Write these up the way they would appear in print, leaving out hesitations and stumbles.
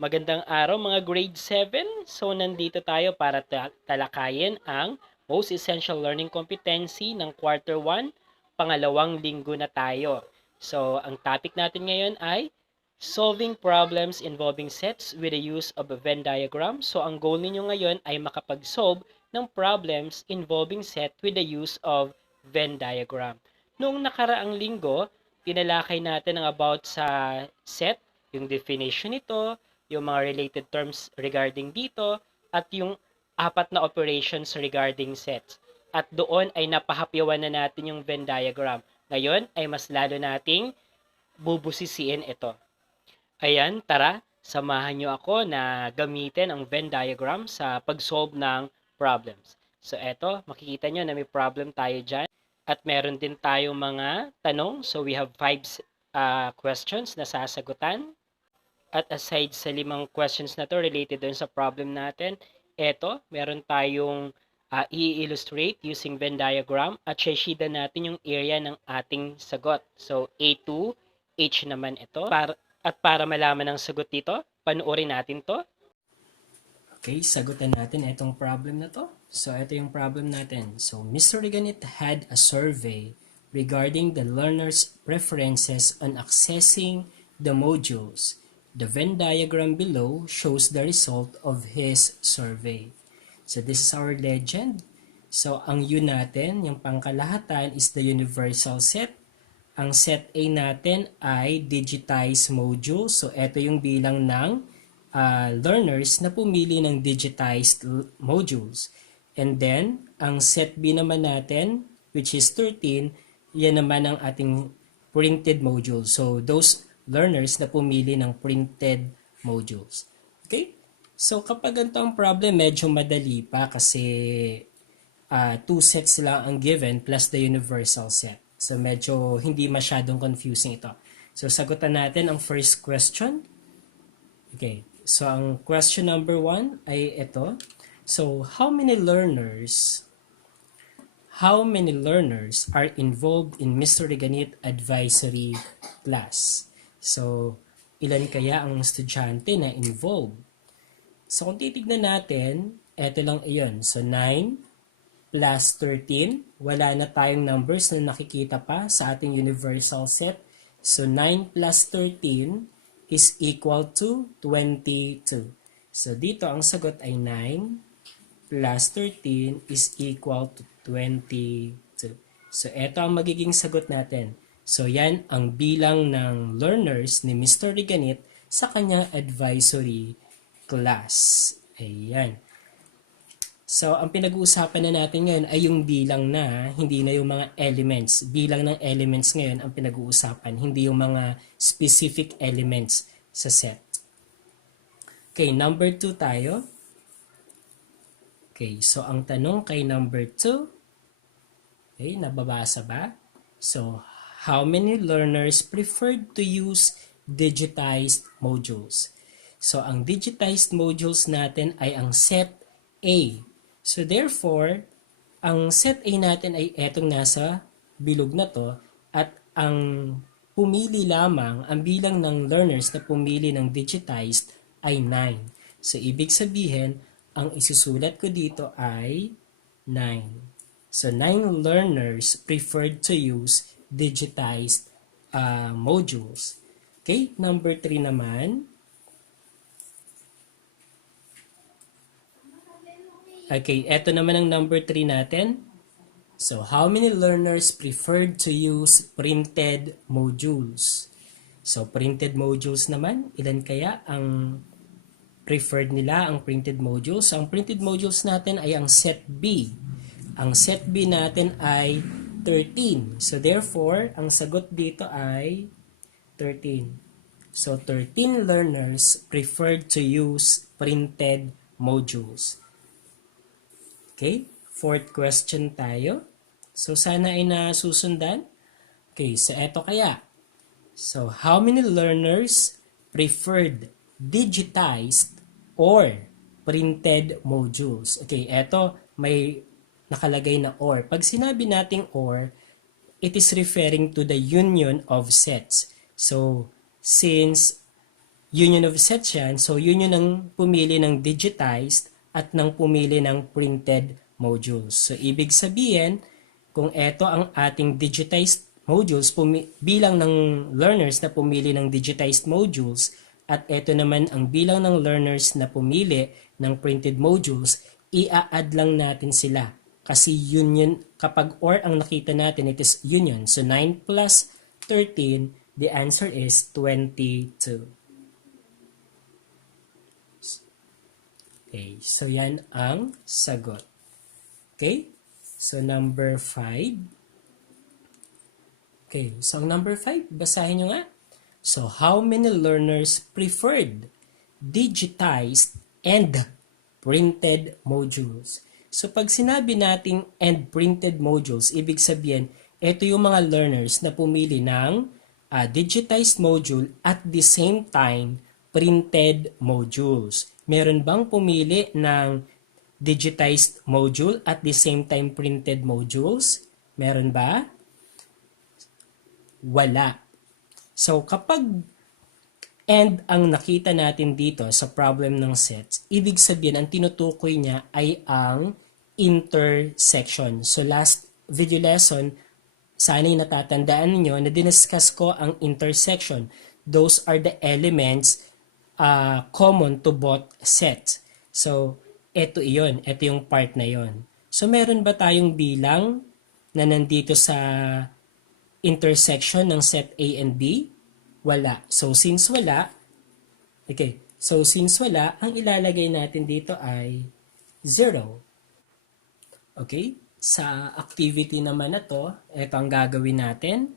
Magandang araw mga grade 7. So nandito tayo para talakayin ang most essential learning competency ng quarter 1. Pangalawang linggo na tayo. So ang topic natin ngayon ay solving problems involving sets with the use of a Venn diagram. So ang goal ninyo ngayon ay makapag-solve ng problems involving set with the use of Venn diagram. Noong nakaraang linggo, tinalakay natin ang about sa set, yung definition nito, yung mga related terms regarding dito, at yung apat na operations regarding sets. At doon ay napahapyawan na natin yung Venn diagram. Ngayon ay mas lalo nating bubusisiin ito. Ayan, tara, samahan nyo ako na gamitin ang Venn diagram sa pag-solve ng problems. So eto, makikita nyo na may problem tayo dyan. At meron din tayong mga tanong. So we have 5 questions na sasagutan. At aside sa 5 questions na to related dun sa problem natin, eto, meron tayong i-illustrate using Venn diagram at shade natin yung area ng ating sagot. So, A2, H naman ito. At para malaman ang sagot dito, panoorin natin to. Okay, sagutan natin itong problem na to. So, ito yung problem natin. So, Mr. Reganit had a survey regarding the learner's preferences on accessing the modules. The Venn diagram below shows the result of his survey. So, this is our legend. So, ang U natin, yung pangkalahatan is the universal set. Ang set A natin ay digitized module. So, ito yung bilang ng learners na pumili ng digitized modules. And then, ang set B naman natin, which is 13, yan naman ang ating printed modules. So, those learners na pumili ng printed modules. Okay? So, kapag ganito ang problem, medyo madali pa kasi 2 sets lang ang given plus the universal set. So, medyo hindi masyadong confusing ito. So, sagutan natin ang first question. Okay. So, ang question number 1 ay ito. So, how many learners are involved in Mr. Reganit advisory class? So, ilan kaya ang estudyante na involved? So, kung titignan natin, ito lang iyon. So, 9 plus 13. Wala na tayong numbers na nakikita pa sa ating universal set. So, 9 plus 13 is equal to 22. So, dito ang sagot ay 9 plus 13 is equal to 22. So, ito ang magiging sagot natin. So, yan ang bilang ng learners ni Mr. Reganit sa kanyang advisory class. Ayan. So, ang pinag-uusapan na natin ngayon ay yung bilang na, hindi na yung mga elements. Bilang ng elements ngayon ang pinag-uusapan, hindi yung mga specific elements sa set. Okay, number 2 tayo. Okay, so ang tanong kay number 2, okay, nababasa ba? So, how many learners preferred to use digitized modules? So, ang digitized modules natin ay ang set A. So, therefore, ang set A natin ay etong nasa bilog na to at ang pumili lamang, ang bilang ng learners na pumili ng digitized ay 9. So, ibig sabihin, ang isusulat ko dito ay 9. So, 9 learners preferred to use digitized modules. Okay, number 3 naman. Okay, eto naman ang number 3 natin. So, how many learners preferred to use printed modules? So, printed modules naman, ilan kaya ang preferred nila ang printed modules? Ang printed modules natin ay ang set B. Ang set B natin ay 13. So, therefore, ang sagot dito ay 13. So, 13 learners preferred to use printed modules. Okay, fourth question tayo. So, sana ay nasusundan. Okay, so eto kaya. So, how many learners preferred digitized or printed modules? Okay, eto may nakalagay na or. Pag sinabi nating or, it is referring to the union of sets. So, since union of sets yan. So, union ng pumili ng digitized at ng pumili ng printed modules. So, ibig sabihin, kung ito ang ating digitized modules, bilang ng learners na pumili ng digitized modules, at ito naman ang bilang ng learners na pumili ng printed modules, i-add lang natin sila. Kasi union, kapag or ang nakita natin, it is union. So, 9 plus 13, the answer is 22. Okay, so yan ang sagot. Okay, so number 5. Okay, so ang number 5, basahin nyo nga. So, how many learners preferred digitized and printed modules? So, pag sinabi nating and printed modules, ibig sabihin, ito yung mga learners na pumili ng digitized module at the same time printed modules. Meron bang pumili ng digitized module at the same time printed modules? Meron ba? Wala. So, kapag and ang nakita natin dito sa problem ng sets, ibig sabihin, ang tinutukoy niya ay ang intersection. So, last video lesson, sana'y natatandaan niyo na diniscuss ko ang intersection. Those are the elements common to both sets. So, ito iyon. Ito yung part na yon. So, meron ba tayong bilang na nandito sa intersection ng set A and B? Wala. So, since wala, okay. So, since wala, ang ilalagay natin dito ay 0. Okay? Sa activity naman na to, ito ang gagawin natin.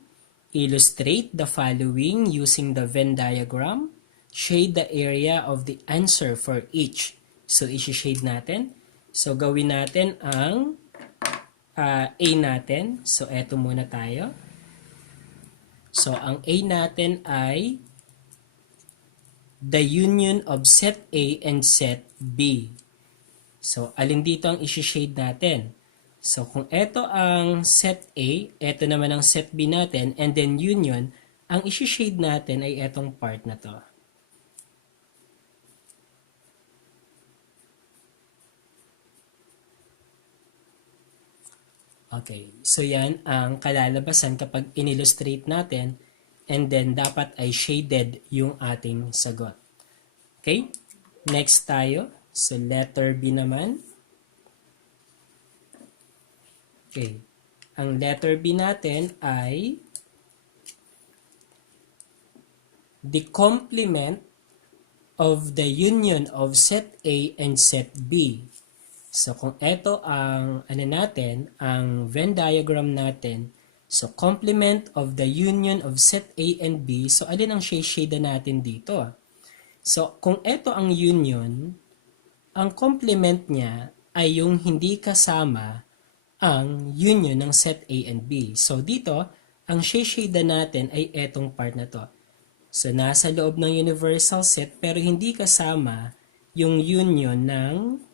Illustrate the following using the Venn diagram. Shade the area of the answer for each. So, isi-shade natin. So, gawin natin ang A natin. So, eto muna tayo. So, ang A natin ay the union of set A and set B. So, alin dito ang isi-shade natin? So, kung eto ang set A, eto naman ang set B natin, and then union, ang isi-shade natin ay etong part na to. Okay, so yan ang kalalabasan kapag in-illustrate natin and then dapat ay shaded yung ating sagot. Okay, next tayo. So letter B naman. Okay, ang letter B natin ay the complement of the union of set A and set B. So, kung ito ang natin, ang Venn diagram natin, so complement of the union of set A and B, so alin ang shade natin dito? So, kung ito ang union, ang complement niya ay yung hindi kasama ang union ng set A and B. So, dito, ang shade natin ay etong part na to. So, nasa loob ng universal set pero hindi kasama yung union ng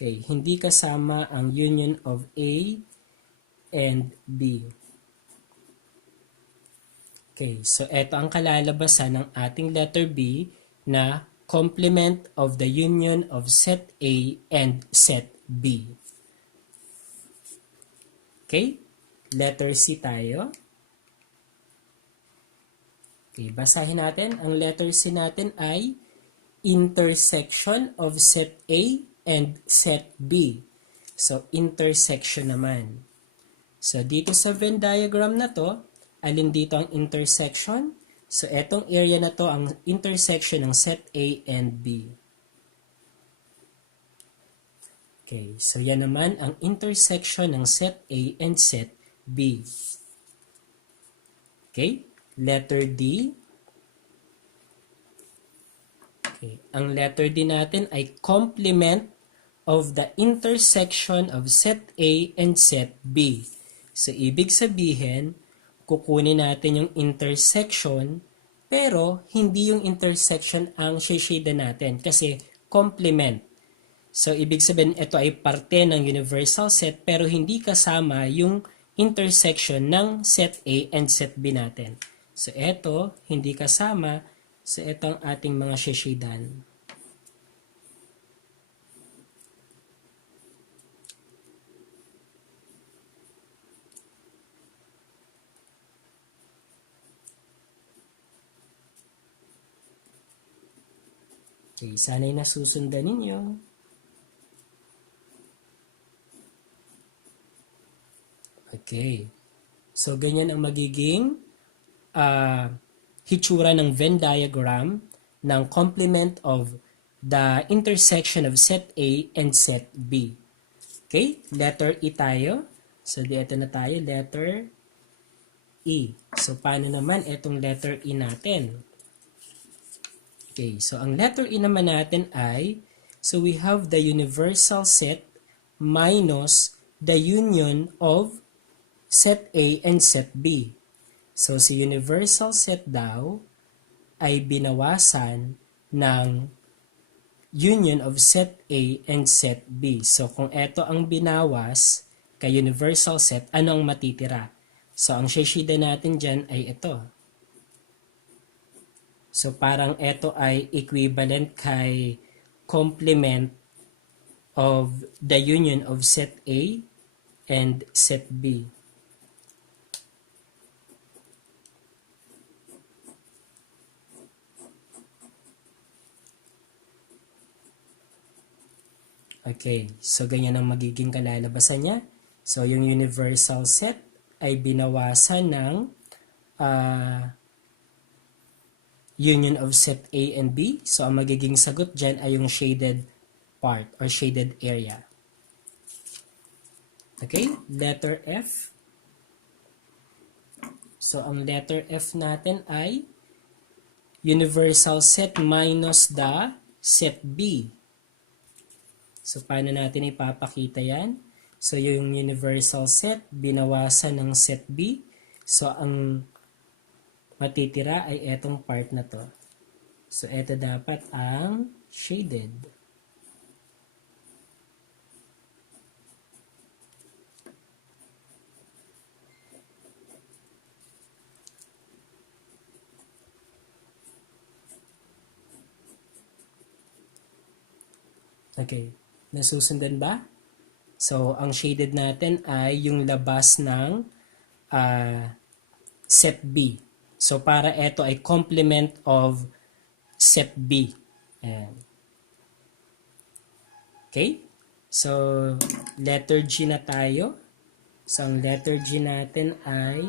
hindi kasama ang union of A and B. Okay, so ito ang kalalabasan ng ating letter B na complement of the union of set A and set B. Okay, letter C tayo. Okay, basahin natin. Ang letter C natin ay intersection of set A and set B. So, intersection naman. So, dito sa Venn diagram na to, alin dito ang intersection? So, etong area na to ang intersection ng set A and B. Okay, so yan naman ang intersection ng set A and set B. Okay, letter D. Okay, ang letter D natin ay complement of the intersection of set A and set B. So, ibig sabihin, kukunin natin yung intersection, pero hindi yung intersection ang shade natin kasi complement. So, ibig sabihin, ito ay parte ng universal set, pero hindi kasama yung intersection ng set A and set B natin. So, eto, hindi kasama. So, eto ang ating mga sheshidan. Okay, sana'y nasusundan ninyo. Okay. So, ganyan ang magiging hitsura ng Venn diagram ng complement of the intersection of set A and set B. Okay? Letter E tayo. So, dito na tayo. Letter E. So, paano naman itong letter E natin? Okay. So, ang letter E naman natin ay, so we have the universal set minus the union of set A and set B. So, si universal set daw ay binawasan ng union of set A and set B. So, kung ito ang binawas kay universal set, ano ang matitira? So, ang sheshida natin dyan ay ito. So, parang ito ay equivalent kay complement of the union of set A and set B. Okay, so ganyan ang magiging kalalabasan niya. So, yung universal set ay binawasan ng union of set A and B. So, ang magiging sagot dyan ay yung shaded part or shaded area. Okay, letter F. So, ang letter F natin ay universal set minus the set B. So, paano natin ipapakita yan? So, yung universal set, binawasan ng set B. So, ang matitira ay etong part na to. So, eto dapat ang shaded. Okay. Nasusundan ba? So, ang shaded natin ay yung labas ng set B. So, para ito ay complement of set B. Ayan. Okay? So, letter G na tayo. So, ang letter G natin ay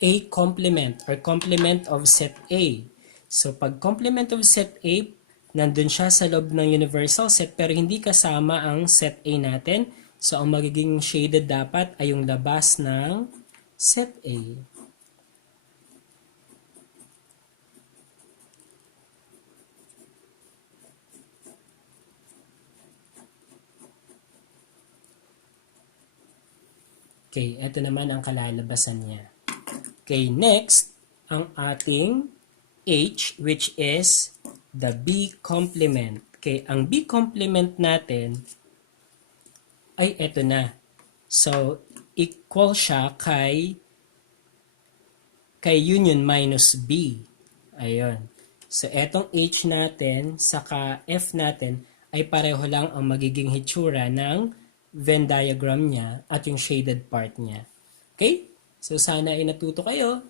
A complement or complement of set A. So, pag complement of set A, nandun siya sa loob ng universal set pero hindi kasama ang set A natin. So, ang magiging shaded dapat ay yung labas ng set A. Okay, ito naman ang kalalabasan niya. Okay, next, ang ating H, which is the B complement. Okay, ang B complement natin ay ito na. So, equal siya kay union minus B. Ayun. So, etong H natin, saka F natin, ay pareho lang ang magiging hitsura ng Venn diagram niya at yung shaded part niya. Okay? So, sana ay natuto kayo.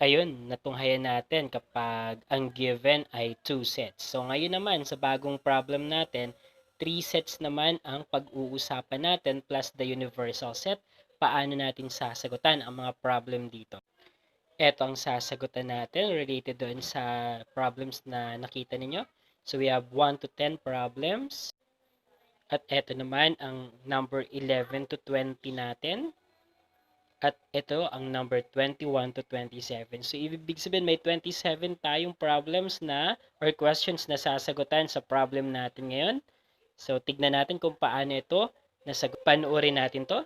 Ayun, natunghayan natin kapag ang given ay 2 sets. So ngayon naman sa bagong problem natin, 3 sets naman ang pag-uusapan natin plus the universal set. Paano natin sasagutan ang mga problem dito? Ito ang sasagutan natin related doon sa problems na nakita ninyo. So we have 1 to 10 problems. At ito naman ang number 11 to 20 natin. At ito ang number 21 to 27. So, ibig sabihin may 27 tayong problems na or questions na sasagutan sa problem natin ngayon. So, tignan natin kung paano ito nasagot. Panoorin natin to.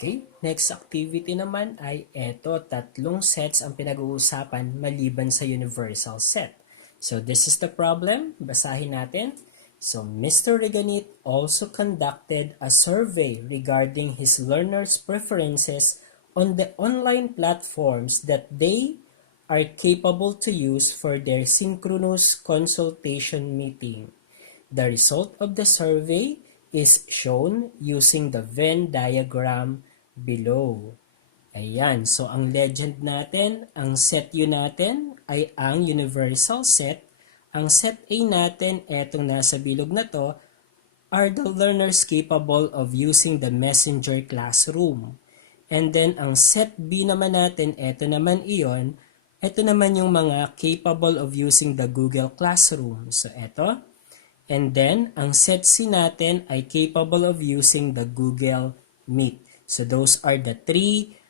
Okay, next activity naman ay eto, 3 sets ang pinag-uusapan maliban sa universal set. So, this is the problem. Basahin natin. So Mr. Reganit also conducted a survey regarding his learners' preferences on the online platforms that they are capable to use for their synchronous consultation meeting. The result of the survey is shown using the Venn diagram below. Ayan, so ang legend natin, ang set U natin ay ang universal set. Ang set A natin, etong nasa bilog na to, are the learners capable of using the messenger classroom. And then ang set B naman natin, eto naman iyon, eto naman yung mga capable of using the Google Classroom. So eto, and then, ang set C natin ay capable of using the Google Meet. So those are the three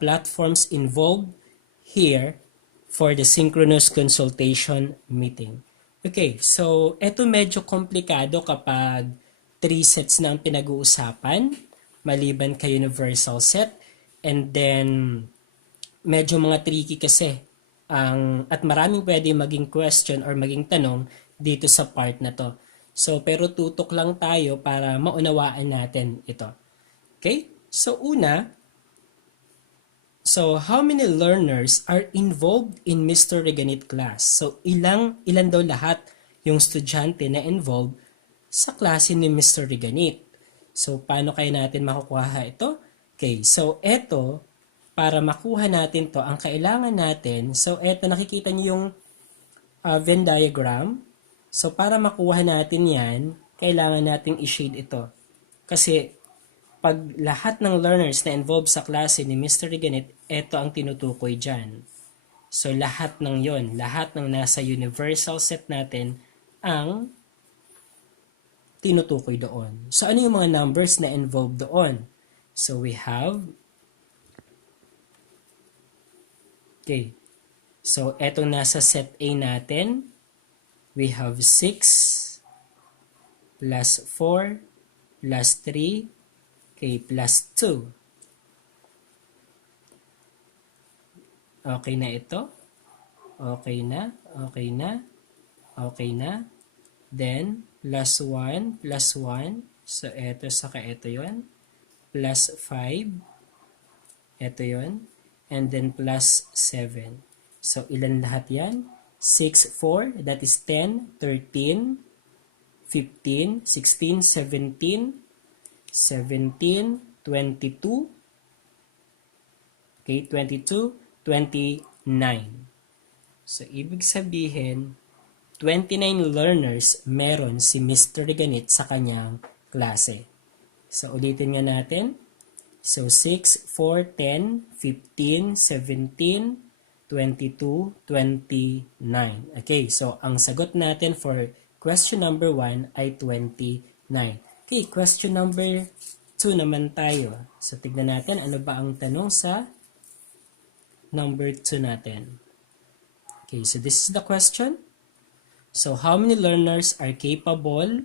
platforms involved here for the synchronous consultation meeting. Okay, so eto medyo komplikado kapag three sets na ang pinag-uusapan, maliban kay universal set, and then medyo mga tricky kasi at maraming pwede maging question or maging tanong dito sa part na to. So, pero tutok lang tayo para maunawaan natin ito. Okay? So, how many learners are involved in Mr. Reganit class? So, ilan daw lahat yung estudyante na involved sa klase ni Mr. Reganit? So, paano kaya natin makukuha ito? Okay, so eto, para makuha natin to, ang kailangan natin, so eto nakikita niyo yung Venn diagram. So para makuha natin yan, kailangan nating i-shade ito. Kasi pag lahat ng learners na involved sa klase ni Mr. Reganit, eto ang tinutukoy dyan. So lahat ng yon, lahat ng nasa universal set natin ang tinutukoy doon. So ano yung mga numbers na involved doon? So we have okay. So, etong nasa set A natin, we have 6 plus 4 plus 3, okay, plus 2. Okay na ito? Okay na? Okay na? Okay na? Then, plus 1 plus 1. So, eto saka eto yon. Plus 5. Eto yon. And then plus 7. So, ilan lahat yan? 6, 4, that is 10, 13, 15, 16, 17, 17, 22, okay, 22, 29. So, ibig sabihin, 29 learners meron si Mr. Reganit sa kanyang klase. So, ulitin nga natin. So, 6, 4, 10, 15, 17, 22, 29. Okay, so ang sagot natin for question number 1 ay 29. Okay, question number 2 naman tayo. So, tignan natin ano ba ang tanong sa number 2 natin. Okay, so this is the question. So, how many learners are capable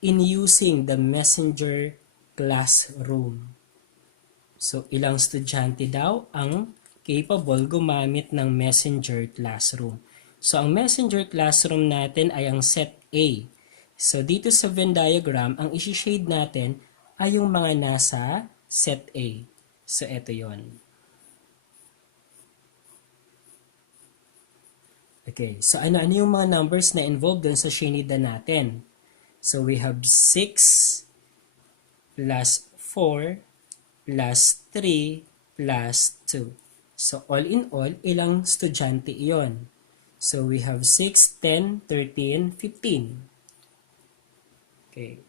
in using the messenger classroom? So, ilang estudyante daw ang capable gumamit ng messenger classroom. So, ang messenger classroom natin ay ang set A. So, dito sa Venn diagram, ang isi-shade natin ay yung mga nasa set A. So, eto yon. Okay, so ano yung mga numbers na involved dun sa shinida natin? So, we have 6 plus 4 plus 3 plus 2. So, all in all, ilang estudyante iyon? So, we have 6, 10, 13, 15. Okay.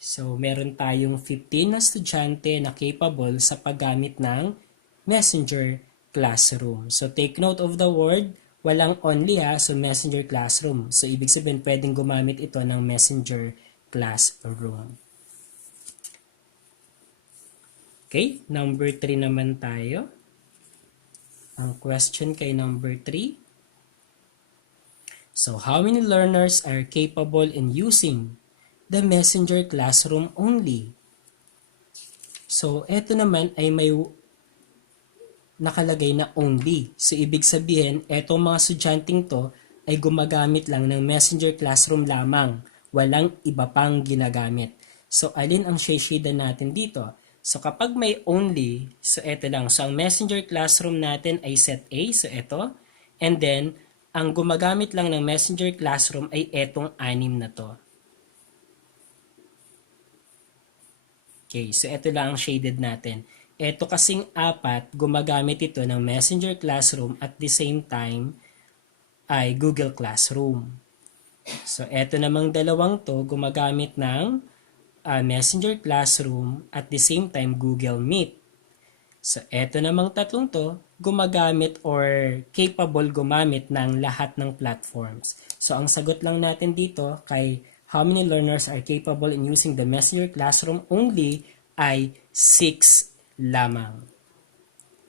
So, meron tayong 15 na estudyante na capable sa paggamit ng messenger classroom. So, take note of the word, walang only so messenger classroom. So, ibig sabihin, pwedeng gumamit ito ng messenger classroom. Okay, number 3 naman tayo. Ang question kay number 3. So, how many learners are capable in using the messenger classroom only? So, eto naman ay may nakalagay na only. So, ibig sabihin, etong mga estudyanteng to ay gumagamit lang ng messenger classroom lamang. walang iba pang ginagamit. So, alin ang shade natin dito? So, kapag may only, so eto lang. So, ang messenger classroom natin ay set A. So, eto. And then, ang gumagamit lang ng messenger classroom ay etong 6 na to. Okay, so ito lang ang shaded natin. Ito kasing 4, gumagamit ito ng Messenger Classroom at the same time ay Google Classroom. So ito namang dalawang to, gumagamit ng Messenger Classroom at the same time Google Meet. So ito namang tatlong to, gumagamit or capable gumamit ng lahat ng platforms. So ang sagot lang natin dito kay how many learners are capable in using the Messenger Classroom only ay 6 lamang.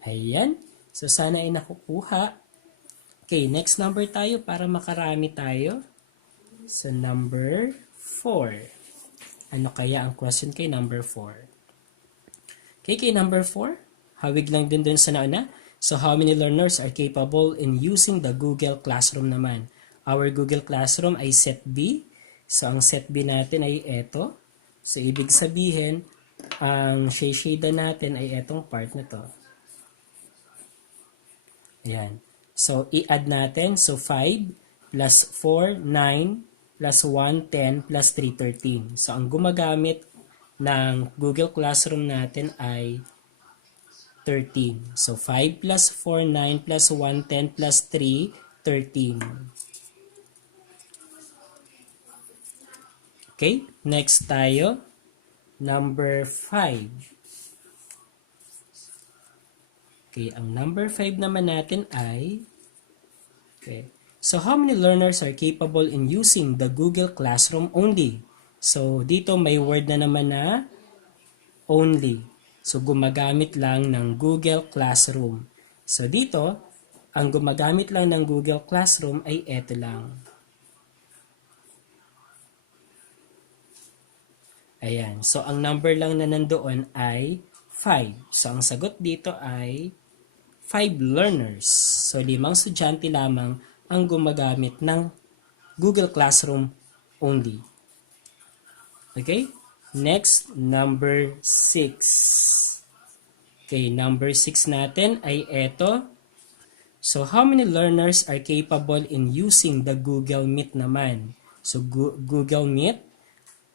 Ayan. So sana ay nakukuha. Okay, next number tayo para makarami tayo. So number 4. Ano kaya ang question kay number 4? Okay, kay number 4, hawig lang din dun sa nauna. So how many learners are capable in using the Google Classroom naman? Our Google Classroom ay set B. So ang set B natin ay eto. So ibig sabihin, ang shade natin ay etong part na to. Ayan. So i-add natin. So 5 plus 4, 9 plus 1, 10 plus 3, 13. So ang gumagamit ng Google Classroom natin ay 13. So 5 plus 4, 9 plus 1, 10 plus 3, 13. Okay, next tayo. Number 5. Okay, ang number 5 naman natin ay, okay, so how many learners are capable in using the Google Classroom only? So dito may word na naman na only. So gumagamit lang ng Google Classroom. So dito, ang gumagamit lang ng Google Classroom ay eto lang. Ayan. So, ang number lang na nandoon ay 5. So, ang sagot dito ay 5 learners. So, 5 estudyante lamang ang gumagamit ng Google Classroom only. Okay? Next, number 6. Okay, number 6 natin ay eto. So, how many learners are capable in using the Google Meet naman? So, Google Meet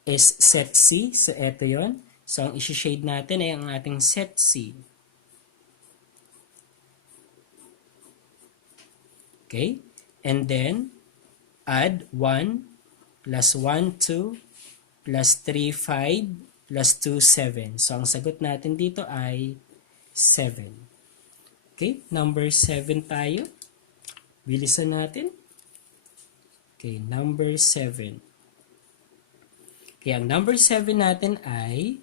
is set C. So, eto yon. So, ang isi-shade natin ay ang ating set C. Okay? And then, add 1 plus 1, 2 plus 3, 5 plus 2, 7. So, ang sagot natin dito ay 7. Okay? Number 7 tayo. Bilisan natin. Okay, number 7. Kaya ang number 7 natin ay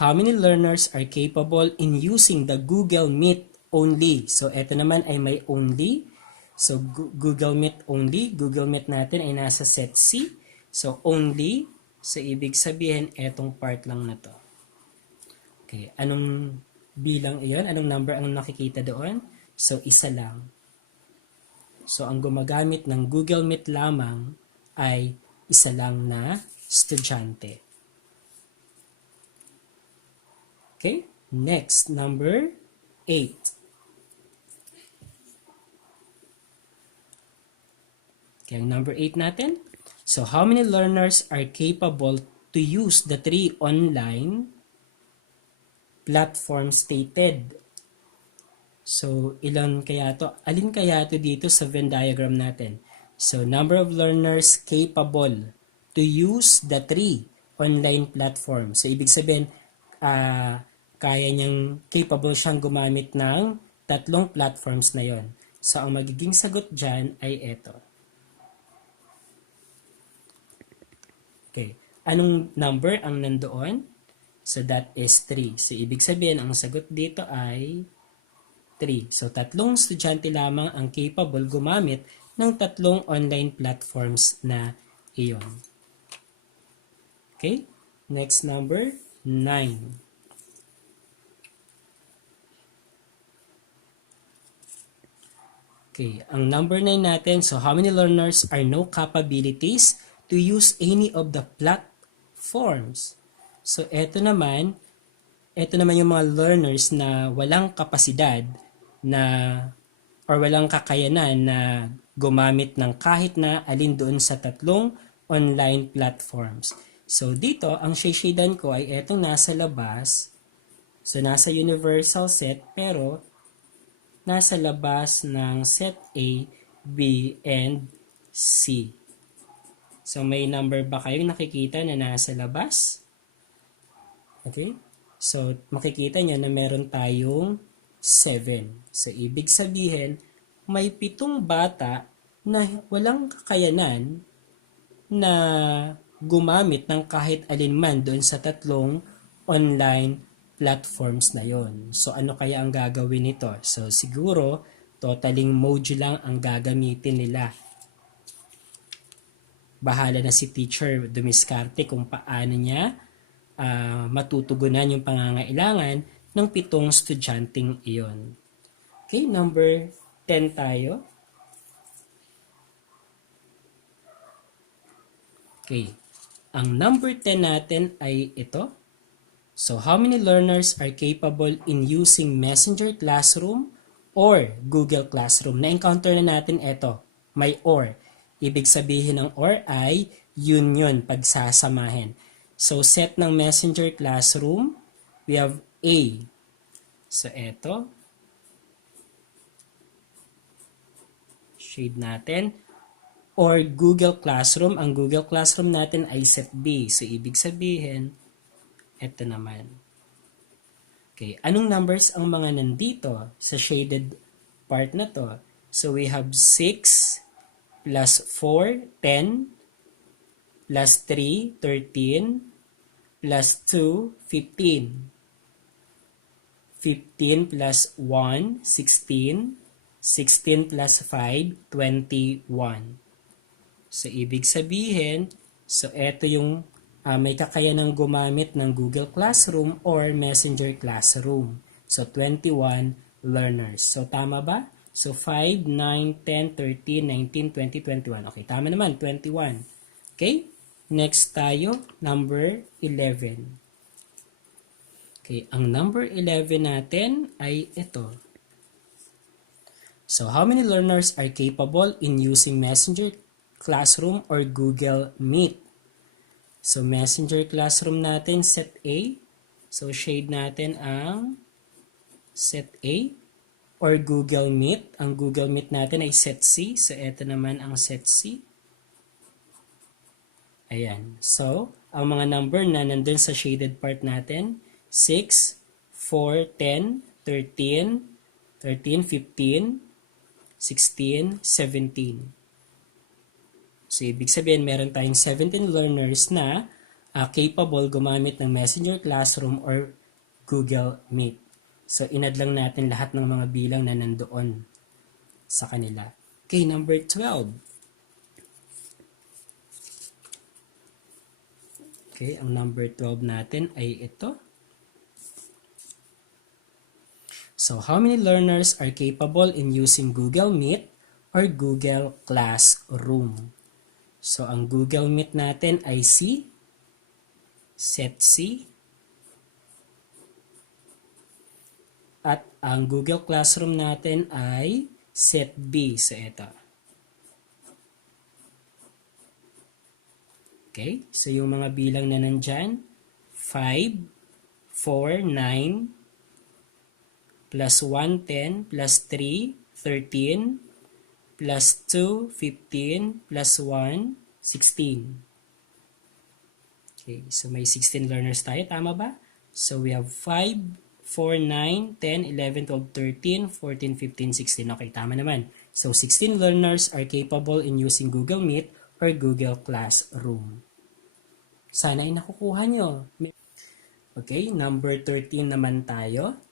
how many learners are capable in using the Google Meet only? So, ito naman ay may only. So, Google Meet only. Google Meet natin ay nasa set C. So, only. So, ibig sabihin, etong part lang na to. Okay, anong bilang iyon? Anong number ang nakikita doon? So, isa lang. So, ang gumagamit ng Google Meet lamang ay isa lang na estudyante. Okay, next, number 8. Okay, ang number 8 natin. So, how many learners are capable to use the 3 online platforms stated? So, ilan kaya to? Alin kaya to dito sa Venn diagram natin? So, number of learners capable to use the 3 online platforms. So, ibig sabihin, kaya niyang capable siyang gumamit ng 3 platforms na yon. So, ang magiging sagot dyan ay ito. Okay. Anong number ang nandoon? So, that is 3. So, ibig sabihin, ang sagot dito ay 3. So, 3 estudyante lamang ang capable gumamit ng 3 online platforms na iyon. Okay? Next number, 9. Okay, ang number 9 natin, so how many learners are no capabilities to use any of the platforms. So, ito naman yung mga learners na walang kapasidad na or walang kakayanan na gumamit ng kahit na alin doon sa tatlong online platforms. So, dito, ang shade-shadean ko ay etong nasa labas. So, nasa universal set, pero nasa labas ng set A, B, and C. So, may number ba kayong nakikita na nasa labas? Okay? So, makikita nyo na meron tayong 7. So, ibig sabihin, may 7 bata na walang kakayanan na gumamit ng kahit alinman doon sa tatlong online platforms na yon. So, ano kaya ang gagawin nito? So, siguro, totaling mode lang ang gagamitin nila. Bahala na si teacher dumiskarte kung paano niya matutugunan yung pangangailangan ng 7 estudyanteng iyon. Okay, number 10 tayo. Okay, ang number 10 natin ay ito. So, how many learners are capable in using Messenger Classroom or Google Classroom? Na-encounter na natin ito, may or. Ibig sabihin ng or ay union, pagsasamahin. So, set ng Messenger Classroom, we have A. So, ito. Shade natin. Or Google Classroom. Ang Google Classroom natin ay set B. So, ibig sabihin, ito naman. Okay, anong numbers ang mga nandito sa shaded part na to? So, we have 6 plus 4, 10, plus 3, 13, plus 2, 15. 15 plus 1, 16. 16 plus 5, 21. So, ibig sabihin, so ito yung may kakayanang gumamit ng Google Classroom or Messenger Classroom. So, 21 learners. So, tama ba? So, 5, 9, 10, 13, 19, 20, 21. Okay, tama naman, 21. Okay? Next tayo, number 11. Okay, ang number 11 natin ay ito. So, how many learners are capable in using Messenger Classroom or Google Meet? So, Messenger Classroom natin, set A. So, shade natin ang set A. Or Google Meet. Ang Google Meet natin ay set C. So, ito naman ang set C. Ayan. So, ang mga number na nandun sa shaded part natin, 6, 4, 10, 13, 13, 15, 16, 17. So, ibig sabihin, meron tayong 17 learners na capable gumamit ng Messenger Classroom or Google Meet. So, inad lang natin lahat ng mga bilang na nandoon sa kanila. Okay, number 12. Okay, ang number 12 natin ay ito. So, how many learners are capable in using Google Meet or Google Classroom? So, ang Google Meet natin ay C, set C. At ang Google Classroom natin ay set B. So, ito. Okay? So, yung mga bilang na nandyan, 5, 4, 9, plus 1, 10, plus 3, 13, plus 2, 15, plus 1, 16. Okay, so may 16 learners tayo. Tama ba? So, we have 5, 4, 9, 10, 11, 12, 13, 14, 15, 16. Okay, tama naman. So, 16 learners are capable in using Google Meet or Google Classroom. Sana ay nakukuha nyo. Okay, number 13 naman tayo.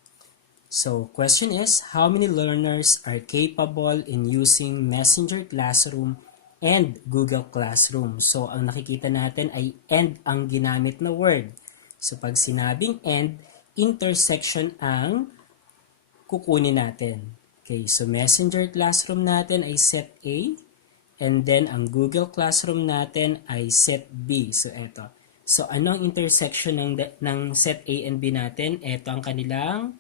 So, question is, how many learners are capable in using Messenger Classroom and Google Classroom? So, ang nakikita natin ay and ang ginamit na word. So, pag sinabing and, intersection ang kukunin natin. Okay, so Messenger Classroom natin ay set A. And then, ang Google Classroom natin ay set B. So, eto. So, ano ang intersection ng set A and B natin? Ito ang kanilang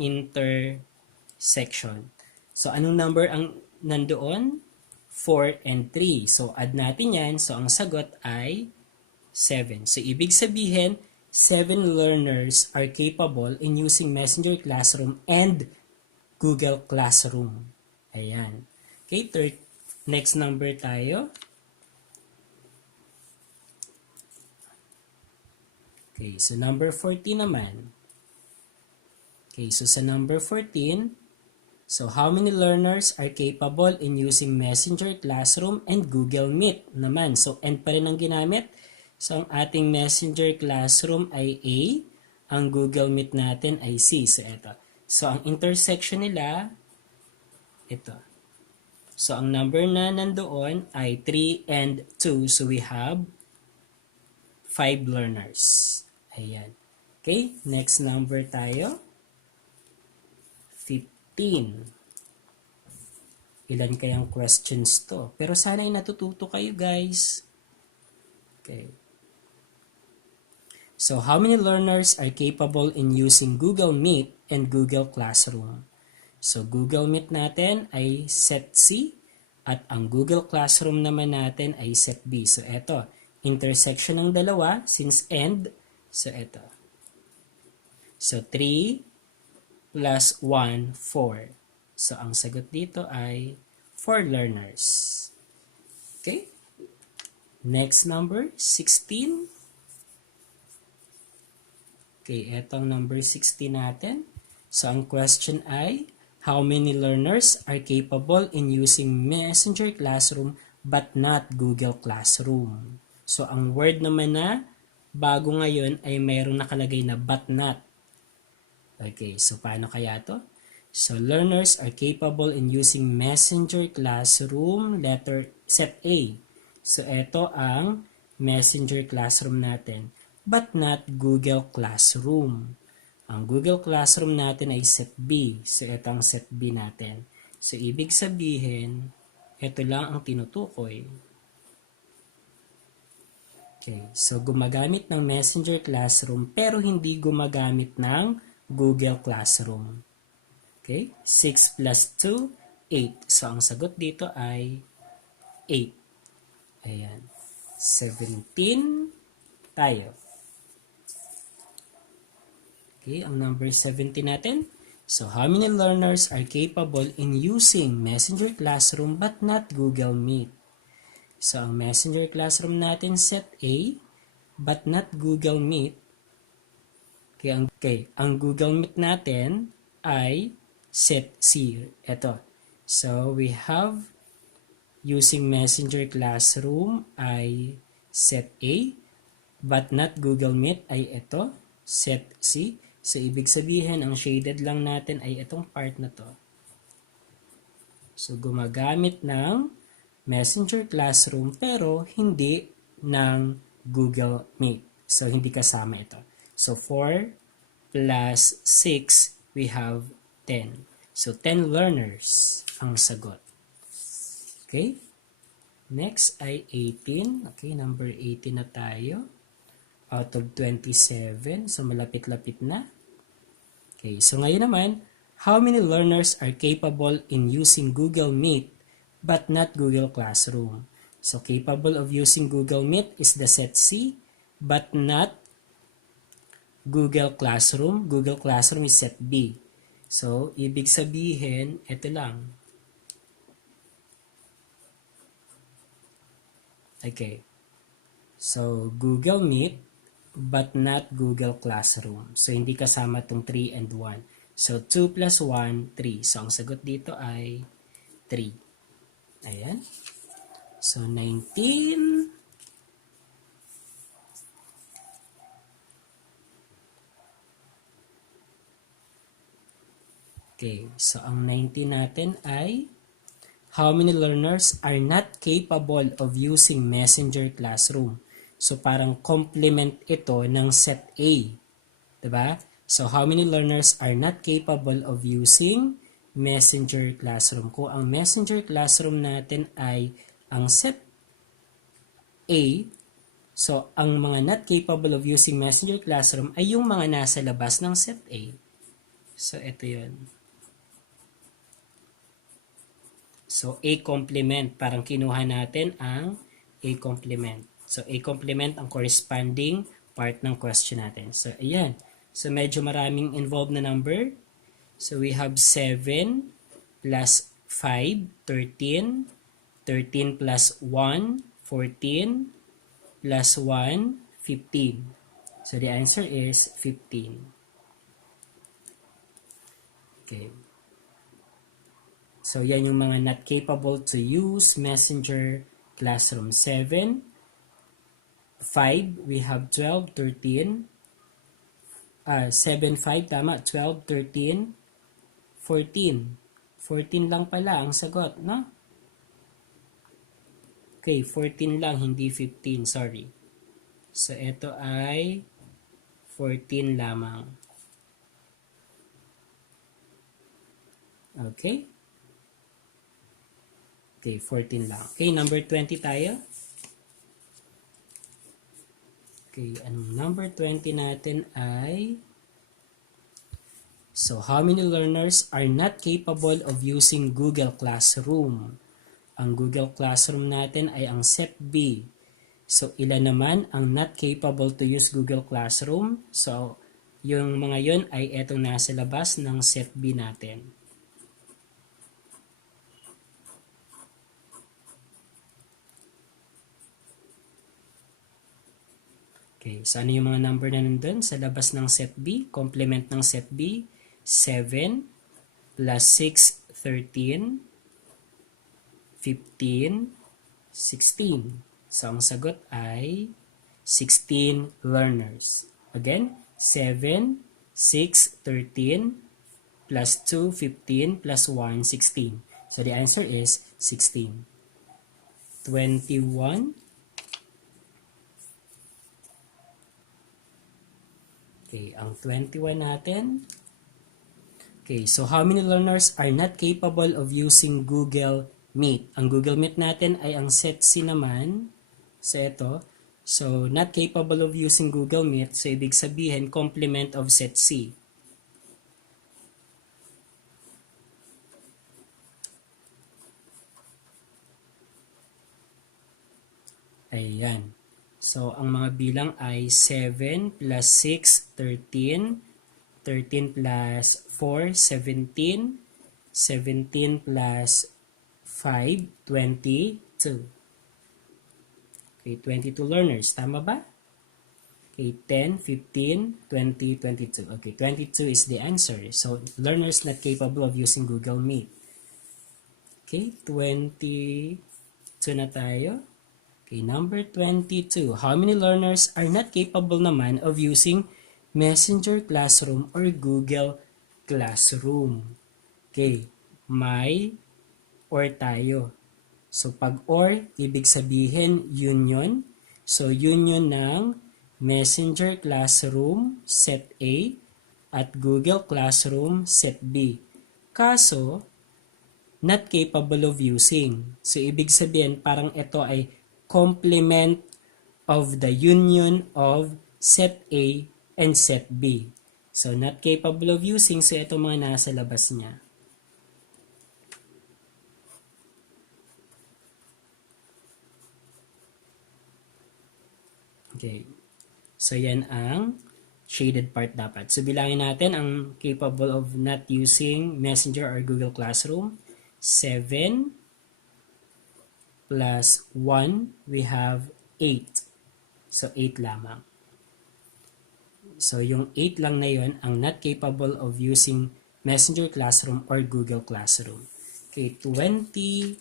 intersection. So, anong number ang nandoon? 4 and 3. So, add natin yan. So, ang sagot ay 7. So, ibig sabihin, 7 learners are capable in using Messenger Classroom and Google Classroom. Ayan. Okay, next number tayo. Okay, so number 14 naman. Okay, so sa number 14, so how many learners are capable in using Messenger Classroom and Google Meet naman? So, and pa rin ang ginamit. So, ang ating Messenger Classroom ay A, ang Google Meet natin ay C. So, ito. So, ang intersection nila, ito. So, ang number na nandoon ay 3 and 2. So, we have 5 learners. Ayan. Okay, next number tayo. 15. Ilan kayang questions to? Pero sana ay natututo kayo, guys. Okay. So, how many learners are capable in using Google Meet and Google Classroom? So, Google Meet natin ay set C at ang Google Classroom naman natin ay set B. So, eto. Intersection ng dalawa since end. So, eto. So, 3 plus 1, 4. So, ang sagot dito ay 4 learners. Okay? Next number, 16. Okay, etong number 16 natin. So, ang question ay, how many learners are capable in using Messenger Classroom but not Google Classroom? So, ang word naman na bago ngayon ay mayroong nakalagay na but not. Okay, so paano kaya to? So, learners are capable in using Messenger Classroom, letter set A. So, ito ang Messenger Classroom natin, but not Google Classroom. Ang Google Classroom natin ay set B. So, ito ang set B natin. So, ibig sabihin, ito lang ang tinutukoy. Okay, so gumagamit ng Messenger Classroom pero hindi gumagamit ng Google Classroom. Okay, 6 plus 2, 8. So, ang sagot dito ay 8. Ayan. 17 tayo. Okay, ang number 17 natin. So, how many learners are capable in using Messenger Classroom but not Google Meet? So, ang Messenger Classroom natin set A but not Google Meet. Okay, ang Google Meet natin ay set C. Ito. So, we have using Messenger Classroom ay set A but not Google Meet ay ito, set C. So, ibig sabihin, ang shaded lang natin ay itong part na to. So, gumagamit ng Messenger Classroom pero hindi ng Google Meet. So, hindi kasama ito. So, 4 plus 6, we have 10. So, 10 learners ang sagot. Okay? Next ay 18. Okay, number 18 na tayo. Out of 27. So, malapit-lapit na. Okay, so ngayon naman, how many learners are capable in using Google Meet but not Google Classroom? So, capable of using Google Meet is the set C but not Google Classroom. Google Classroom is set B. So, ibig sabihin, ito lang. Okay. So, Google Meet but not Google Classroom. So, hindi kasama itong 3 and 1. So, 2 plus 1, 3. So, ang sagot dito ay 3. Ayan. So, 19. Okay. So, ang 19 natin ay how many learners are not capable of using Messenger Classroom? So, parang complement ito ng set A. Diba? So, how many learners are not capable of using Messenger Classroom. Kung ang Messenger Classroom natin ay ang set A, so ang mga not capable of using Messenger Classroom ay yung mga nasa labas ng set A. So, ito yun. So, A complement. Parang kinuha natin ang A complement. So, A complement ang corresponding part ng question natin. So, ayan. So, medyo maraming involved na number. So, we have 7 plus 5, 13. 13 plus 1, 14. Plus 1, 15. So, the answer is 15. Okay. So, yan yung mga not capable to use Messenger Classroom. 7, 5, we have 12, 13. 7, 5, tama. 12, 13, 14. 14 lang pala ang sagot, no? Okay, 14 lang, hindi 15, sorry. So, ito ay 14 lamang. Okay? Okay, 14 lang. Okay, number 20 tayo. Okay, ang number 20 natin ay, so how many learners are not capable of using Google Classroom? Ang Google Classroom natin ay ang set B. So, ilan naman ang not capable to use Google Classroom? So, yung mga yun ay etong nasa labas ng set B natin. Okay, so ano yung mga number na nandun sa labas ng set B? Complement ng set B, 7 plus 6, 13, 15, 16. So, ang sagot ay 16 learners. Again, 7, 6, 13, plus 2, 15, plus 1, 16. So, the answer is 16. 21. Okay, ang 21 natin. Okay, so how many learners are not capable of using Google Meet? Ang Google Meet natin ay ang set C naman. So, ito. So, not capable of using Google Meet. So, ibig sabihin, complement of set C. Ayan. So, ang mga bilang ay 7 plus 6, 13. 13 plus 4, 17. 17 plus 5, 22. Okay, 22 learners. Tama ba? Okay, 10, 15, 20, 22. Okay, 22 is the answer. So, learners not capable of using Google Meet. Okay, 22 na tayo. Okay, number 22. How many learners are not capable naman of using Messenger Classroom or Google Classroom? Okay, may or tayo. So, pag or, ibig sabihin union. So, union ng Messenger Classroom set A at Google Classroom set B. Kaso, not capable of using. So, ibig sabihin, parang ito ay complement of the union of set A and set B. So, not capable of using, so ito mga nasa labas niya. Okay. So, yan ang shaded part dapat. So, bilangin natin ang capable of not using Messenger or Google Classroom. 7 plus 1, we have 8. So, 8 lamang. So, yung 8 lang na yun ang not capable of using Messenger Classroom or Google Classroom. Okay, 23.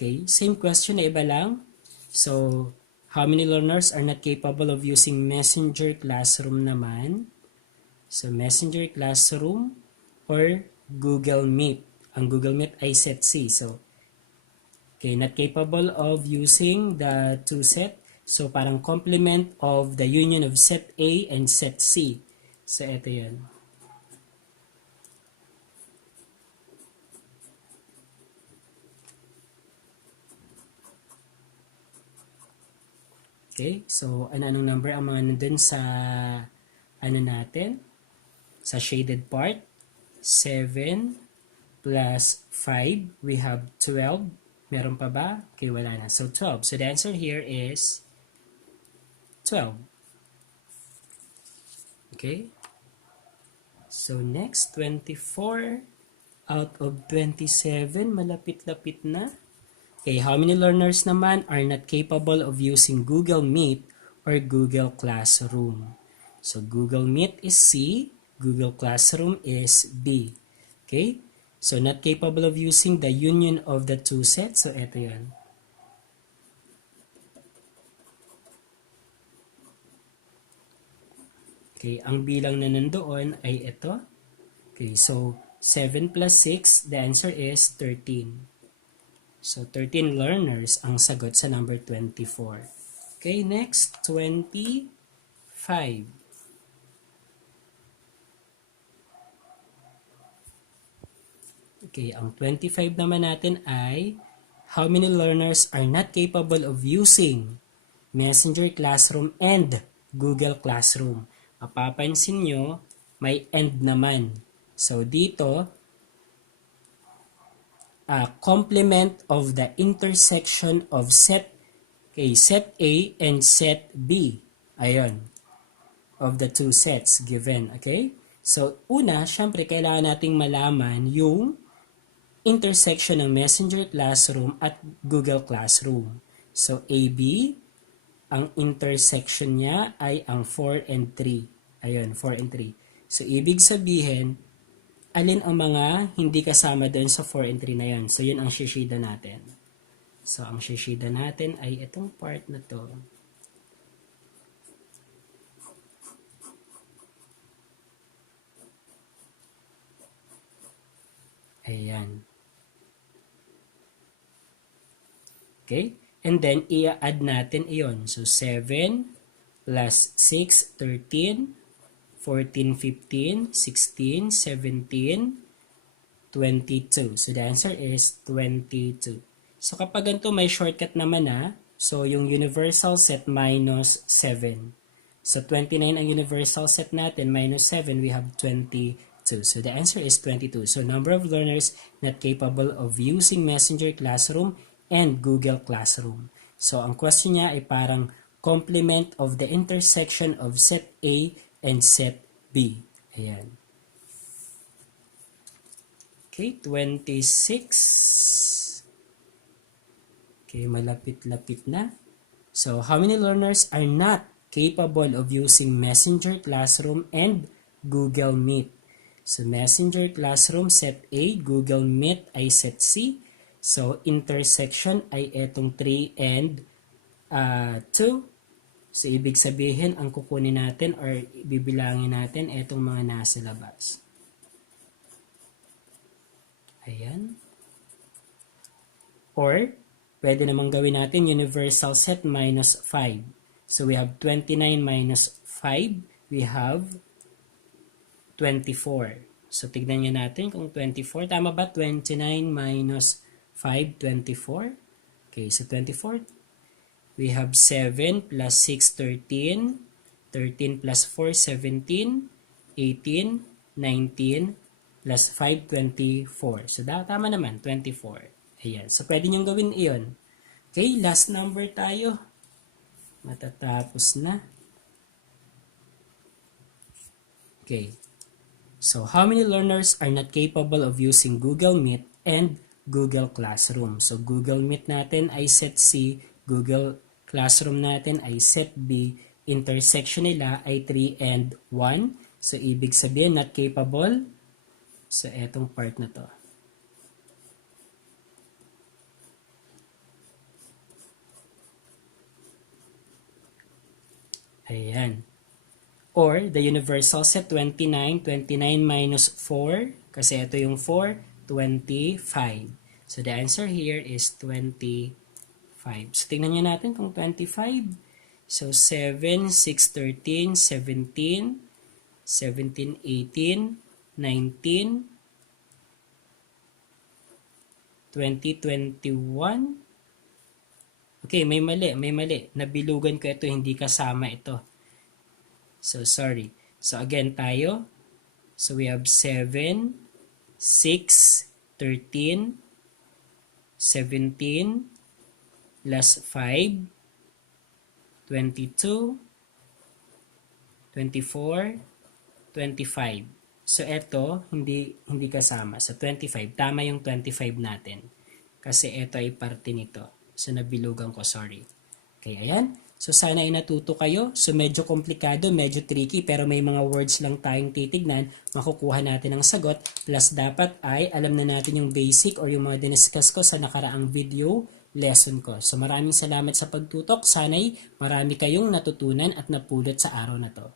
Okay, same question na iba lang. So, how many learners are not capable of using Messenger Classroom naman? So, Messenger Classroom or Google Meet. Ang Google Meet ay set C. So, okay, not capable of using the two set. So, parang complement of the union of set A and set C. So, ito yun. Okay, so anong number ang mga nandun sa ano natin? Sa shaded part? 7 plus 5, we have 12. Meron pa ba? Okay, wala na. So, 12. So, the answer here is 12. Okay? So, next, 24 out of 27. Malapit-lapit na. Okay, how many learners naman are not capable of using Google Meet or Google Classroom? So, Google Meet is C, Google Classroom is B. Okay? So, not capable of using the union of the two sets. So, ito yan. Okay, ang bilang na nandoon ay ito. Okay, so, 7 plus 6, the answer is 13. So, 13 learners ang sagot sa number 24. Okay, next, 25. Okay, ang 25 naman natin ay how many learners are not capable of using Messenger Classroom and Google Classroom? Mapapansin nyo, may and naman. So, dito, complement of the intersection of set A and set B. Ayun. Of the two sets given. Okay? So, una, syempre, kailangan nating malaman yung intersection ng Messenger Classroom at Google Classroom. So, AB, ang intersection niya ay ang 4 and 3. Ayun, 4 and 3. So, ibig sabihin, alin ang mga hindi kasama doon sa 4 and 3 na yun. So, yun ang shishida natin. So, ang shishida natin ay itong part na to. Ayan. Okay? And then, i-add natin iyon. So, 7 plus 6, 13, 14, 15, 16, 17, 22. So, the answer is 22. So, kapag ganito may shortcut naman na, so, yung universal set minus 7. So, 29 ang universal set natin, minus 7, we have 22. So, the answer is 22. So, number of learners not capable of using Messenger Classroom and Google Classroom. So, ang question niya ay parang complement of the intersection of set A and set B. Ayan. Okay, 26. Okay, malapit-lapit na. So, how many learners are not capable of using Messenger Classroom and Google Meet? So, Messenger Classroom set A, Google Meet ay set C. So, intersection ay etong 3 and 2. So, ibig sabihin, ang kukunin natin or bibilangin natin etong mga nasa labas. Ayan. Or, pwede namang gawin natin universal set minus 5. So, we have 29 minus 5. We have 24. So, tignan nyo natin kung 24. Tama ba? 29 minus 5, 24. Okay, so 24. We have 7 plus 6, 13. 13 plus 4, 17. 18, 19, plus 5, 24. So, tama naman, 24. Ayan. So, pwede niyong gawin iyon. Okay, last number tayo. Matatapos na. Okay. So, how many learners are not capable of using Google Meet and Google Classroom? So, Google Meet natin ay set C, Google Classroom natin ay set B, intersection nila ay 3 and 1. So, ibig sabihin, not capable. So, etong part na to. Ayan. Or, the universal set, 29. 29 minus 4, kasi ito yung 4, 25. So, the answer here is 25. So, tingnan nyo natin kung 25. So, 7, 6, 13, 17, 17, 18, 19, 20, 21. Okay, may mali, may mali. Nabilugan ko ito, hindi kasama ito. So, sorry. So, again tayo. So, we have 7, 6, 13, 17, plus 5, 22, 24, 25. So, ito, hindi kasama. Sa 25, tama yung 25 natin. Kasi ito ay parte nito. So, nabilugan ko, sorry. Okay, ayan. So, sana ay natuto kayo. So, medyo komplikado, medyo tricky, pero may mga words lang tayong titignan, makukuha natin ang sagot. Plus, dapat ay alam na natin yung basic or yung mga diniscuss ko sa nakaraang video lesson ko. So, maraming salamat sa pagtutok. Sana'y marami kayong natutunan at napulot sa araw na to.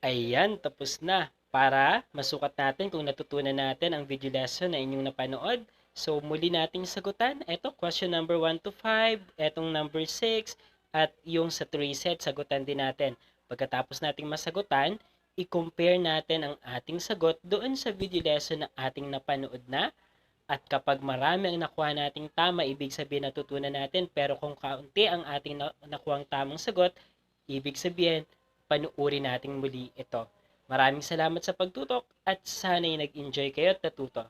Ayan, tapos na. Para masukat natin kung natutunan natin ang video lesson na inyong napanood. So, muli nating sagutan. Ito, question number 1 to 5. Etong number 6. At yung sa 3 set, sagutan din natin. Pagkatapos nating masagutan, i-compare natin ang ating sagot doon sa video lesson na ating napanood na. At kapag marami ang nakuha nating tama, ibig sabihin natutunan natin. Pero kung kaunti ang ating nakuhang tamang sagot, ibig sabihin, panuuri nating muli ito. Maraming salamat sa pagtutok at sana'y nag-enjoy kayo at natuto.